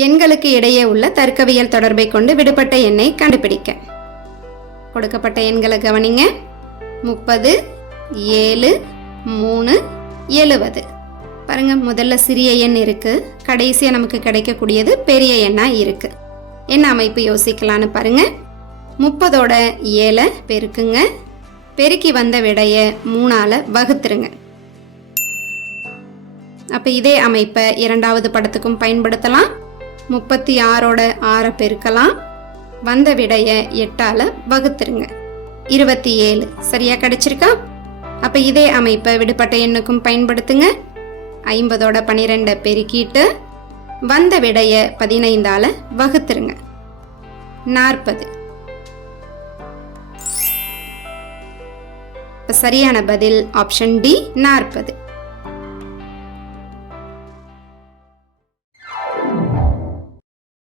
எண்களுக்கு இடையே உள்ள தர்க்கவியல் தொடர்பை கொண்டு விடுபட்ட எண்ணை கண்டுபிடிக்க. கொடுக்கப்பட்ட எண்களை கவனிங்க. முப்பது ஏழு மூணு எழுவது. பாருங்க முதல்ல சிறிய எண் இருக்கு. கடைசியா நமக்கு கிடைக்கக்கூடியது பெரிய எண்ணா இருக்கு. என்ன அமைப்பு யோசிக்கலான்னு பாருங்க. முப்பதோட ஏழை பெருக்குங்க. பெருக்கி வந்த விடைய மூணால வகுத்துருங்க. அப்ப இதே அமைப்பை இரண்டாவது படத்துக்கும் பயன்படுத்தலாம். முப்பத்தி ஆறோட ஆறை பெருக்கலாம். வந்த விடைய எட்டால வகுத்துருங்க. இருபத்தி ஏழு. சரியா கிடைச்சிருக்கா? அப்ப இதே அமைப்பை விடுபட்ட எண்ணுக்கும் பயன்படுத்துங்க. ஐம்பதோட பனிரெண்டை பெருக்கிட்டு வந்த விடைய பதினைந்தால வகுத்துருங்க. நாற்பது. சரியான பதில் ஆப்ஷன் டி நாற்பது.